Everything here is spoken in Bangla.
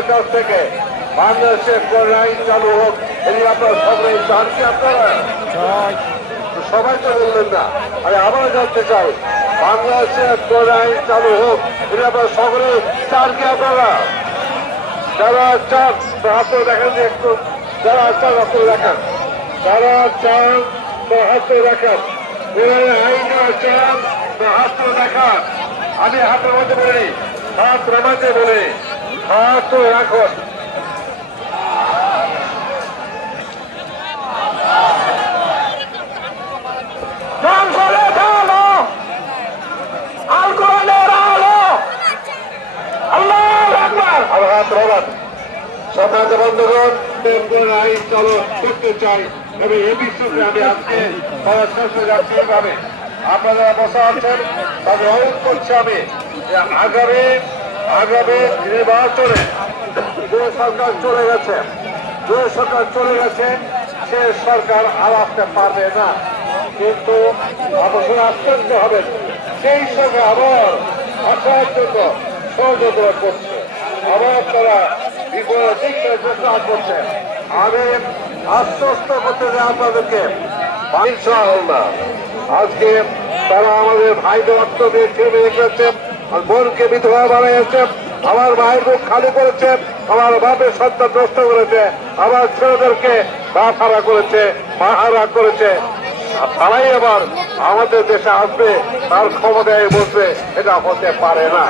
সরকারের কাছ থেকে বাংলাদেশে কোন আইন চালু হোক, এটি আপনারা সকলে চান কি আপনারা? সবাই তো বললেন না। আমি আবার জানতে চাই, বাংলাদেশে কোন আইন চালু হোক, এটি আপনারা সকলে চান কি আপনারা? যারা চান হাত দেখেন যে একটু, যারা চান হাত দেখান, যারা চান হাত দেখান, আইন চান হাত দেখান। আমি হাতের মধ্যে বলি, হাত নামাতে বলি, হাত রাখুন। সম্মানিত বন্ধুগণ, আইন চালু করতে চাই এবং এই বিষয়ে আমি আজকে শেষে যাচ্ছি। এভাবে আপনারা বসা আছেন, তাদের অনুরোধ করছি আমি আগামী নির্বাচনে যে সরকার চলে গেছে, সে সরকার আর আসতে পারবে না। কিন্তু অবশ্যই আশ্চর্য হবেন, সেই সরকার আবার আসার জন্য ষড়যন্ত্র করছে, আবার তারা বিপদের দিক থেকে চেষ্টা করছে। আমি আশ্বস্ত করতে চাই আপনাদেরকে, ইনশাআল্লাহ আজকে তারা আমাদের ভাইদের রক্ত দিয়ে ছেড়ে রেখেছে, বোনকে বিধবা বানিয়েছে, আমার মায়ের মুখ খালি করেছে, আমার বাপের সন্তান নষ্ট করেছে, আমার ছেলেদেরকে বাপ হারা করেছে, মা হারা করেছে। তারাই আবার আমাদের দেশে আসবে, তার ক্ষমতায় বসবে, এটা হতে পারে না।